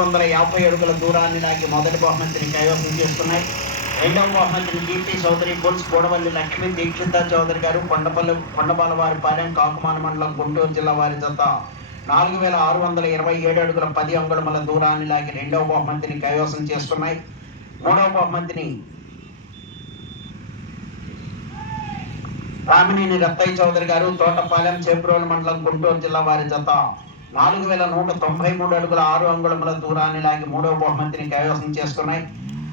వందల యాభై అడుగుల దూరాన్ని లాగి మొదటి బహుమతిని కైవసం చేస్తున్నాయి. రెండవ బహుమతిని కీర్తి చౌదరి బుల్స్ గోడవల్లి లక్ష్మీ దీక్షిత చౌదరి గారు కొండపల్లి కొండపాల వారి పాలెం కాకుమాన మండలం గుంటూరు జిల్లా వారి జత. నాలుగు వేల ఆరు వందల ఇరవై ఏడు అడుగుల పది అంగుళముల దూరాన్ని లాగి రెండవ బహుమతిని కైవసం చేస్తున్నాయి. మూడవ బహుమతిని రామినేని రత్తయ్య చౌదరి గారు తోటపాలెం చేబ్రోలు మండలం గుంటూరు జిల్లా వారి జత. నాలుగు వేల నూట తొంభై మూడు అడుగుల ఆరు అంగుళముల దూరాన్ని లాగి మూడవ బహుమతిని కైవసం చేసుకున్నాయి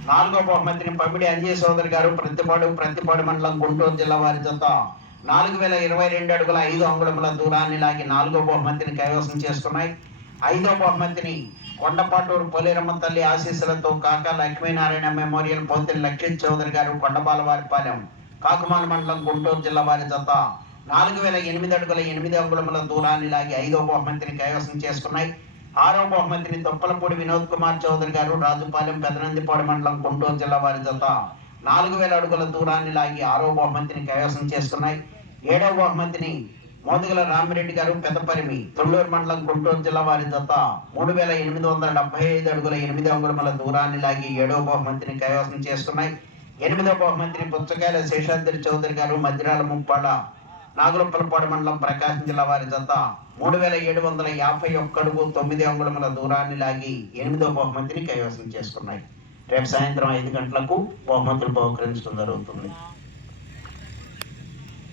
నాలుగో బహుమతిని పమిడి అంజయ్ సోదరి గారు ప్రతిపాడు ప్రతిపాడు మండలం గుంటూరు జిల్లా వారి జత. నాలుగు వేల ఇరవై రెండు అడుగుల ఐదు అంగుళముల దూరాన్ని లాగి నాలుగో బహుమతిని కైవసం చేసుకున్నాయి ఐదో బహుమతిని కొండపాటూరు పోలేరమ్మ తల్లి ఆశీస్సులతో కాకా లక్ష్మీనారాయణ మెమోరియల్ పోతిని లక్ష్మీ చౌదరి గారు కొండబాలవారిపాలెం కాకుమాన మండలం గుంటూరు జిల్లా వారి జత. నాలుగు వేల ఎనిమిది అడుగుల ఎనిమిది అంగుళముల దూరాన్ని లాగి ఐదో బహుమతిని కైవసం చేసుకున్నాయి. ఆరో బహుమతిని తొప్పలపూడి వినోద్ కుమార్ చౌదరి గారు రాజుపాలెం పెదనందిపాడు మండలం గుంటూరు జిల్లా వారి జత నాలుగు వేల అడుగుల దూరాన్ని లాగి ఆరో బహుమతిని కైవసం చేసుకున్నాయి. ఏడవ బహుమతిని మోదుగల రామిరెడ్డి గారు పెదపరిమి తొల్లూరు మండలం గుంటూరు జిల్లా వారి జత మూడు వేల ఎనిమిది వందల డెబ్బై ఐదు అడుగుల ఎనిమిది అంగుళముల దూరాన్ని లాగి ఏడవ బహుమతిని కైవసం చేసుకున్నాయి. ఎనిమిదవ బహుమతిని పుచ్చకాయల శేషాద్రి చౌదరి గారు మధ్యరాల ముప్పాళ్ళ నాగులపల్లిపాడు మండలం ప్రకాశం జిల్లా వారి జత మూడు వేల ఏడు వందల యాభై ఒక్క అడుగు తొమ్మిది అంగుళముల దూరాన్ని లాగి ఎనిమిదో బహుమతిని కైవసం చేసుకున్నాయి. రేపు సాయంత్రం ఐదు గంటలకు బహుమతులు బహుకరించడం జరుగుతుంది.